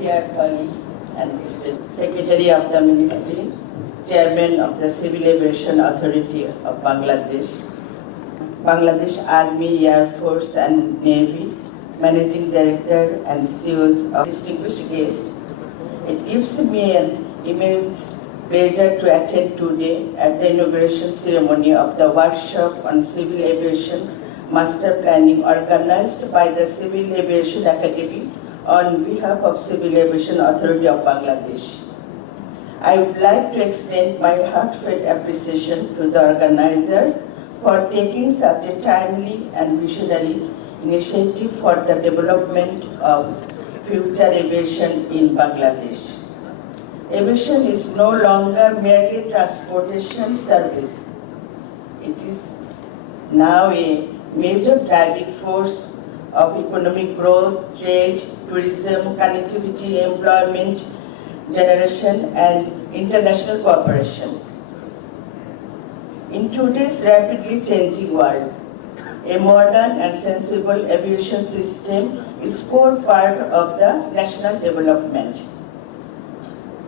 dear colleague and Mr. Secretary of the Ministry, Chairman of the Civil Aviation Authority of Bangladesh, Bangladesh Army, Air Force and Navy, Managing Director and CEOs of distinguished guests, it gives me an immense pleasure to attend today at the inauguration ceremony of the workshop on civil aviation master planning organized by the Civil Aviation Academy on behalf of Civil Aviation Authority of Bangladesh. I would like to extend my heartfelt appreciation to the organizer for taking such a timely and visionary initiative for the development of future aviation in Bangladesh. Aviation is no longer merely transportation service. It is now a major driving force of economic growth, trade, tourism, connectivity, employment generation, and international cooperation. In today's rapidly changing world, a modern and sensible aviation system is core part of the national development.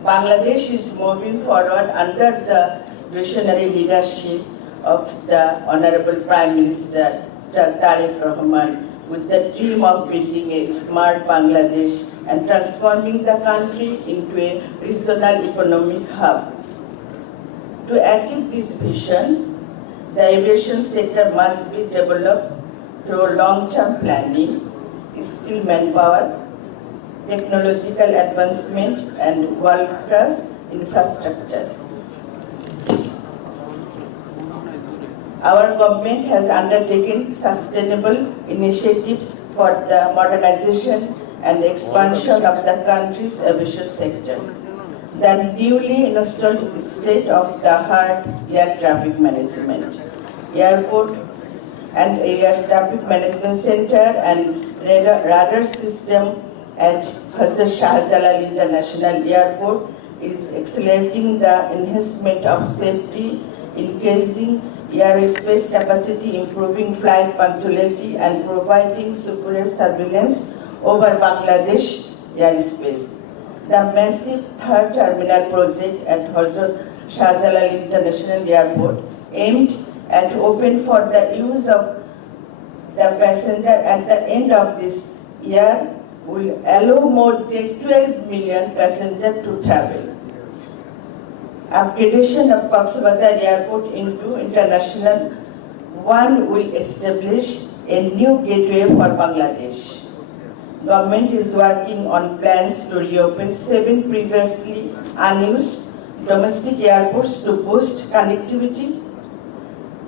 Bangladesh is moving forward under the visionary leadership of the Honorable Prime Minister Tareq Rahman with the dream of building a smart Bangladesh and transforming the country into a regional economic hub. To achieve this vision, the aviation sector must be developed through long-term planning, skilled manpower, technological advancement, and world-class infrastructure. Our government has undertaken sustainable initiatives for the modernization and expansion of the country's aviation sector. The newly installed state-of-the-art air traffic management, airport and air traffic management center and radar system at Hazrat Shah Jalal International Airport is accelerating the enhancement of safety, increasing airspace capacity, improving flight punctuality, and providing superior surveillance over Bangladesh airspace. The massive third terminal project at Hazrat Shah Jalal International Airport, aimed at open for the use of the passenger at the end of this year, will allow more than 12 million passengers to travel. Upgradation of Cox's Bazar Airport into international one will establish a new gateway for Bangladesh. Government is working on plans to reopen 7 previously unused domestic airports to boost connectivity.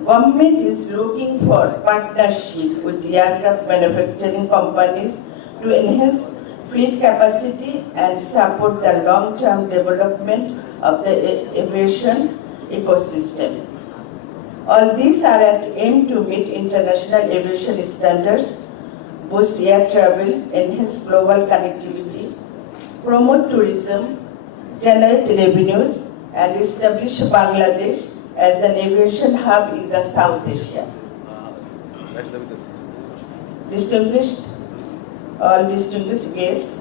Government is looking for partnership with the aircraft manufacturing companies to enhance fleet capacity and support the long-term development of the aviation ecosystem. All these are at aim to meet international aviation standards, boost air travel, enhance global connectivity, promote tourism, generate revenues, and establish Bangladesh as an aviation hub in the South Asia. Distinguished guests,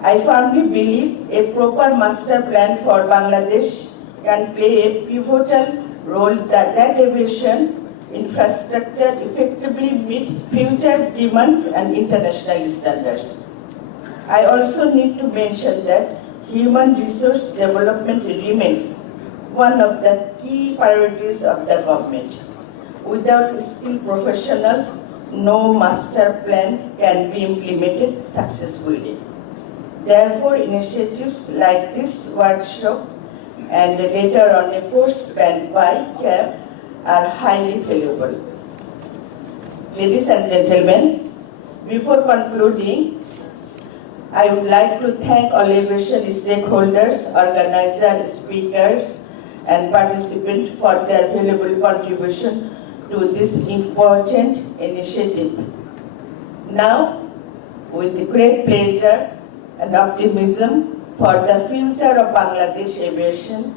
I firmly believe a proper master plan for Bangladesh can play a pivotal role that aviation infrastructure effectively meet future demands and international standards. I also need to mention that human resource development remains one of the key priorities of the government. Without skilled professionals, no master plan can be implemented successfully. Therefore, initiatives like this workshop and later on a course planned by CAB are highly valuable. Ladies and gentlemen, before concluding, I would like to thank all aviation stakeholders, organizers, speakers, and participants for their valuable contribution to this important initiative. Now, with great pleasure and optimism for the future of Bangladesh aviation,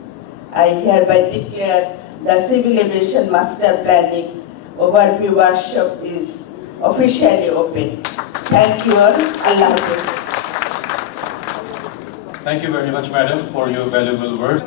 I hereby declare the Civil Aviation Master Planning Overview Workshop is officially open. Thank you all. Allah Hafiz. Thank you very much, madam, for your valuable words.